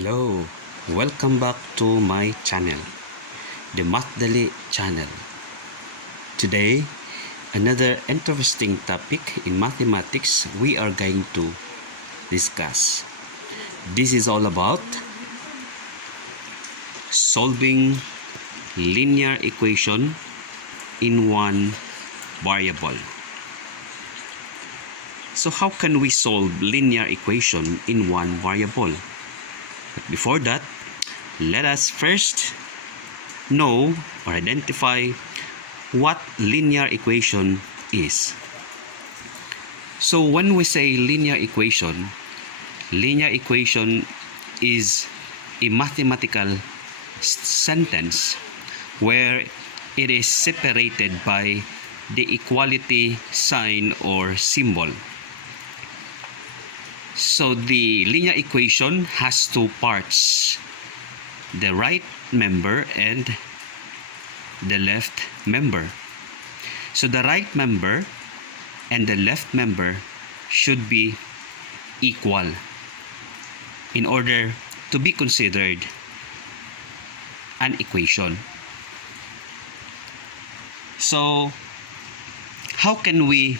Hello, welcome back to my channel, the MATHdali channel. Today, another interesting topic in mathematics we are going to discuss. This is all about solving linear equation in one variable. So how can we solve linear equation in one variable? But before that, let us first know or identify what linear equation is. So when we say linear equation is a mathematical sentence where it is separated by the equality sign or symbol. So the linear equation has two parts, the right member and the left member. So the right member and the left member should be equal in order to be considered an equation. So how can we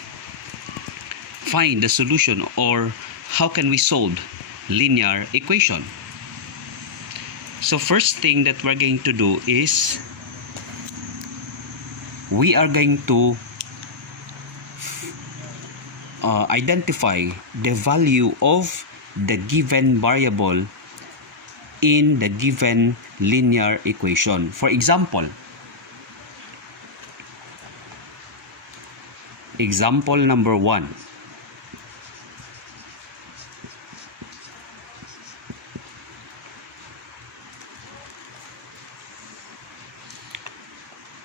find the solution, or how can we solve linear equation? So first thing that we're going to do is we are going to identify the value of the given variable in the given linear equation. For example number 1.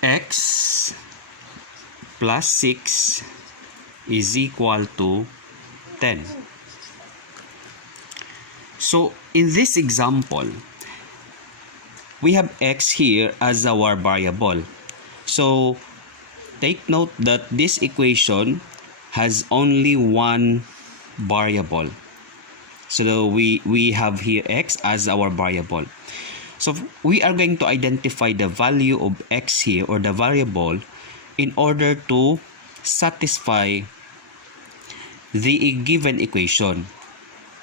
X plus 6 is equal to 10. So in this example, we have x here as our variable. So take note that this equation has only one variable. So we have here x as our variable. So we are going to identify the value of x here, or the variable, in order to satisfy the given equation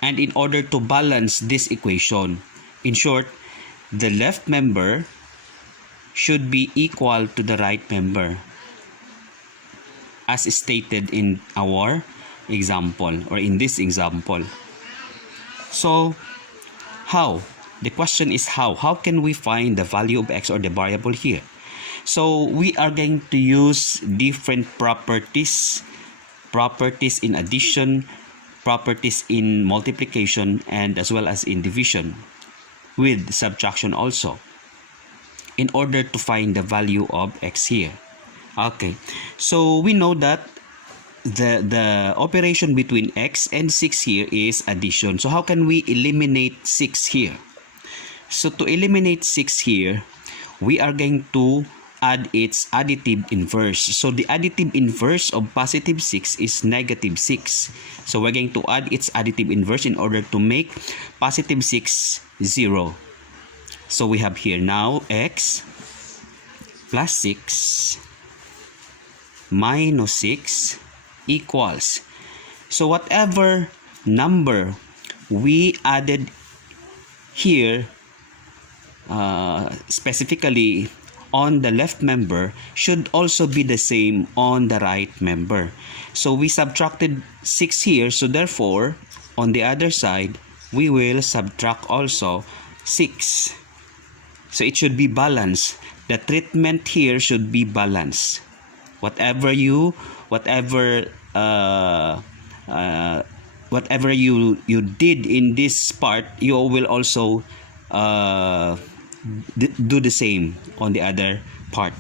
and in order to balance this equation. In short, the left member should be equal to the right member as stated in our example, or in this example. So how? The question is how? How can we find the value of x, or the variable here? So we are going to use different properties in addition, properties in multiplication, and as well as in division, with subtraction also, in order to find the value of x here. Okay, so we know that the operation between x and 6 here is addition. So how can we eliminate 6 here? So to eliminate 6 here, we are going to add its additive inverse. So the additive inverse of positive 6 is negative 6. So we're going to add its additive inverse in order to make positive 6 0. So we have here now x plus 6 minus 6 equals. So whatever number we added here, specifically on the left member, should also be the same on the right member. So we subtracted 6 here, so therefore on the other side we will subtract also 6. So it should be balanced. The treatment here should be balanced. Whatever you did in this part, you will also do the same on the other part.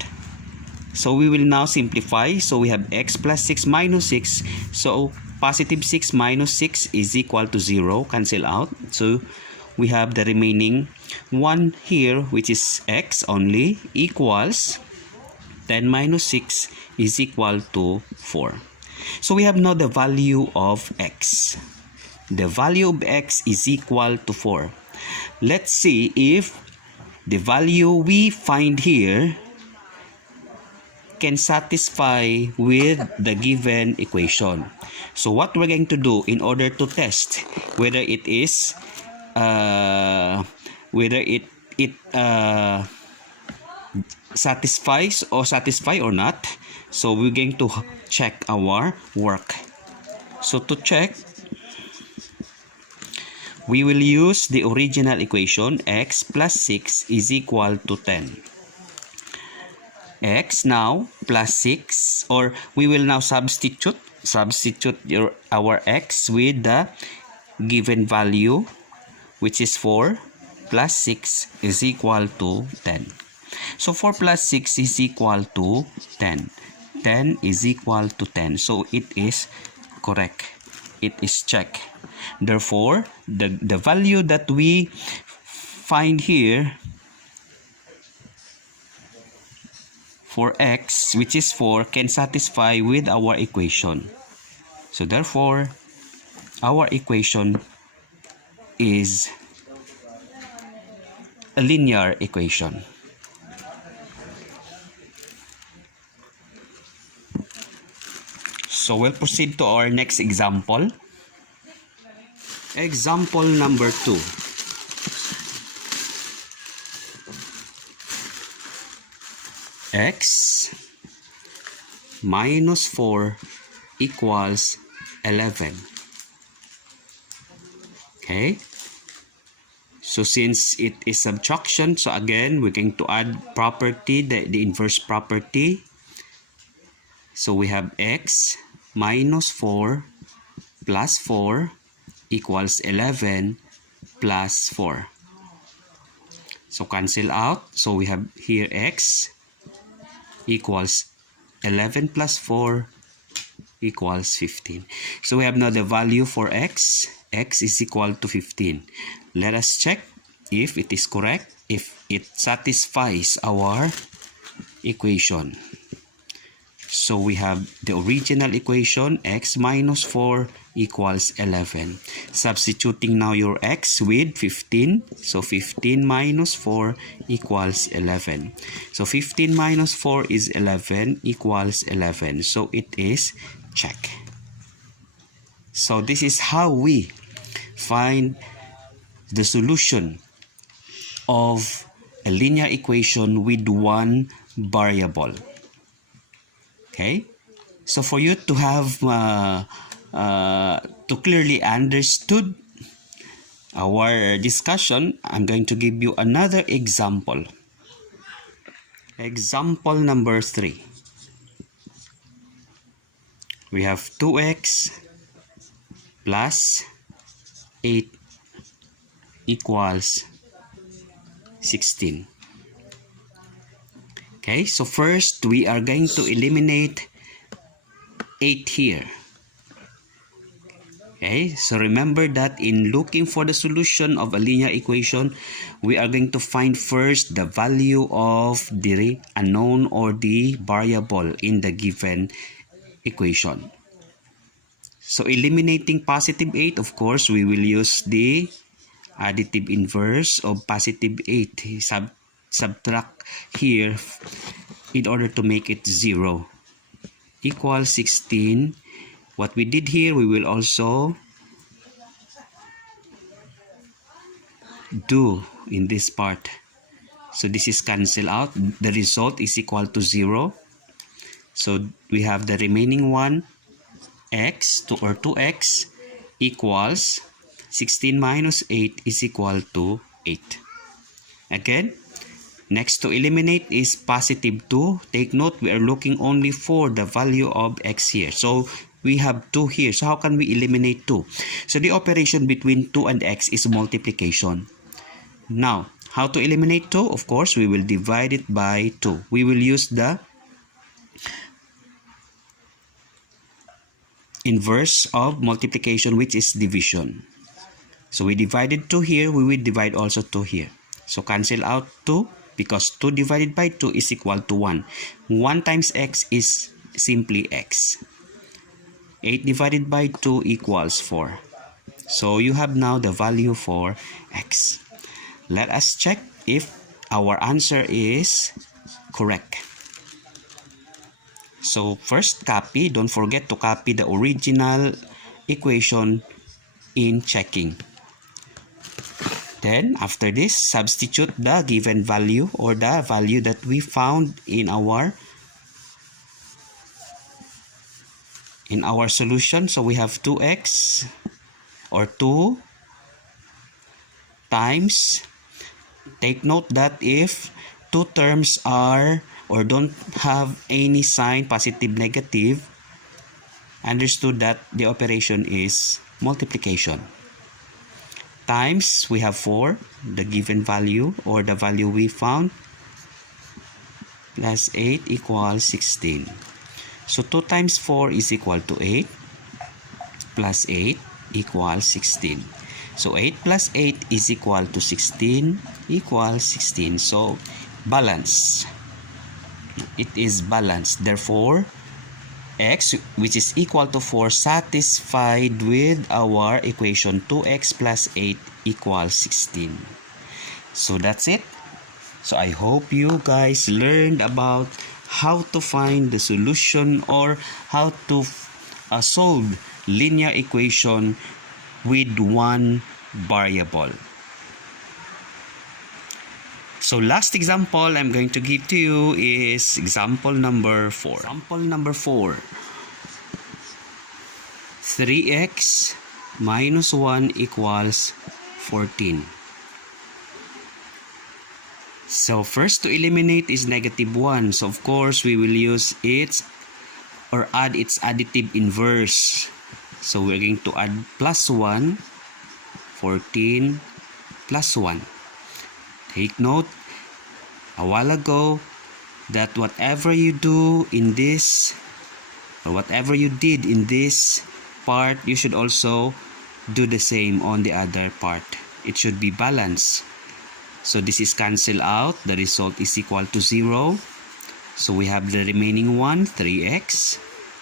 So we will now simplify. So we have x plus 6 minus 6. So positive 6 minus 6 is equal to 0. Cancel out. So we have the remaining 1 here, which is x only, equals 10 minus 6 is equal to 4. So we have now the value of x. The value of x is equal to 4. let's see if the value we find here can satisfy with the given equation. So what we're going to do in order to test whether it is whether it satisfies or satisfy or not, so we're going to check our work. So to check, we will use the original equation x plus 6 is equal to 10. X now plus 6, or we will now substitute our x with the given value, which is 4 plus 6 is equal to 10. So 4 plus 6 is equal to 10. 10 is equal to 10. So it is correct. It is checked. Therefore, the value that we find here for x, which is 4, can satisfy with our equation. So therefore, our equation is a linear equation. So we'll proceed to our next example. Example number 2. X minus 4 equals 11. Okay. So since it is subtraction, so again, we're going to add property, the inverse property. So we have x minus 4 plus 4 equals 11 plus 4. So cancel out. So we have here x equals 11 plus 4 equals 15. So we have now the value for x. X is equal to 15. Let us check if it is correct, if it satisfies our equation. So we have the original equation, x minus 4 equals 11. Substituting now your x with 15. So 15 minus 4 equals 11. So 15 minus 4 is 11 equals 11. So it is check. So this is how we find the solution of a linear equation with one variable. Okay, so for you to have to clearly understood our discussion, I'm going to give you another example. Example number 3. We have 2x plus 8 equals 16. Okay, so first we are going to eliminate 8 here. Okay, so remember that in looking for the solution of a linear equation, we are going to find first the value of the unknown or the variable in the given equation. So eliminating positive 8, of course, we will use the additive inverse of positive 8. Subtract here in order to make it 0 equals 16. What we did here, we will also do in this part. So this is cancel out. The result is equal to 0. So we have the remaining one, x or 2x equals 16 minus 8 is equal to 8. Again, next to eliminate is positive 2. Take note, we are looking only for the value of x here. So we have 2 here. So how can we eliminate 2? So the operation between 2 and x is multiplication. Now, how to eliminate 2? Of course, we will divide it by 2. We will use the inverse of multiplication, which is division. So we divided 2 here, we will divide also 2 here. So cancel out 2 because 2 divided by 2 is equal to 1. 1 times x is simply x. 8 divided by 2 equals 4. So you have now the value for x. Let us check if our answer is correct. So first copy, don't forget to copy the original equation in checking. Then after this, substitute the given value or the value that we found in our solution. So we have 2x or 2 times. Take note that if two terms are or don't have any sign, positive, negative, understood that the operation is multiplication. Times, we have 4, the given value or the value we found, plus 8 equals 16. So 2 times 4 is equal to 8, plus 8 equals 16. So 8 plus 8 is equal to 16 equals 16. So balance. It is balanced. Therefore, x, which is equal to 4, satisfied with our equation 2x plus 8 equals 16. So that's it. So I hope you guys learned about how to find the solution or how to solve linear equation with one variable. So last example I'm going to give to you is example number 4. Example number 4. 3x minus 1 equals 14. So first to eliminate is negative 1. So of course we will use its or add its additive inverse. So we're going to add plus 1, 14 plus 1. Take note a while ago that whatever you do in this or whatever you did in this part, you should also do the same on the other part. It should be balanced. So this is cancelled out. The result is equal to 0. So we have the remaining one, 3x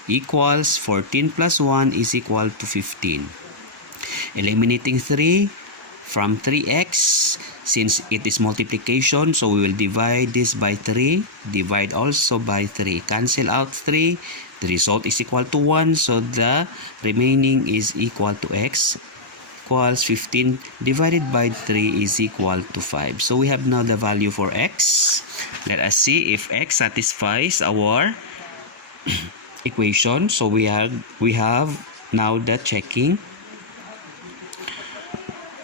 equals 14 plus 1 is equal to 15. Eliminating 3 from 3x, since it is multiplication, so we will divide this by 3, divide also by 3, cancel out 3, the result is equal to 1, so the remaining is equal to x equals 15 divided by 3 is equal to 5. So we have now the value for x. Let us see if x satisfies our equation. So we have now the checking.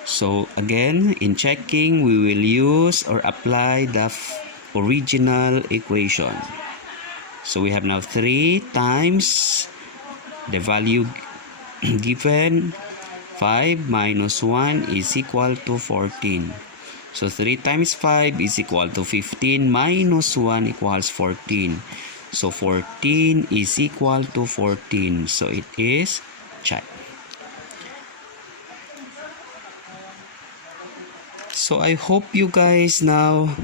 So again, in checking, we will use or apply the original equation. So we have now 3 times the value given, 5 minus 1 is equal to 14. So 3 times 5 is equal to 15 minus 1 equals 14. So 14 is equal to 14. So it is checked. So I hope you guys now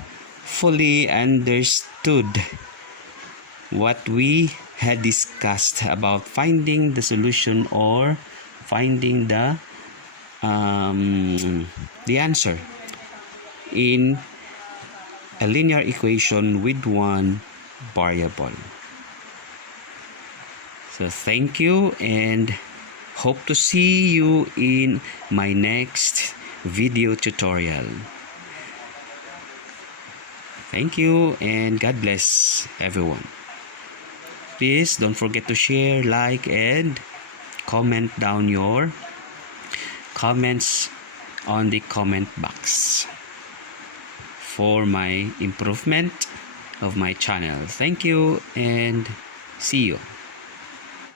fully understood what we had discussed about finding the solution or finding the answer in a linear equation with one variable. So thank you and hope to see you in my next video tutorial. Thank you and God bless everyone. Please don't forget to share, like, and comment down your comments on the comment box for my improvement of my channel. Thank you and see you.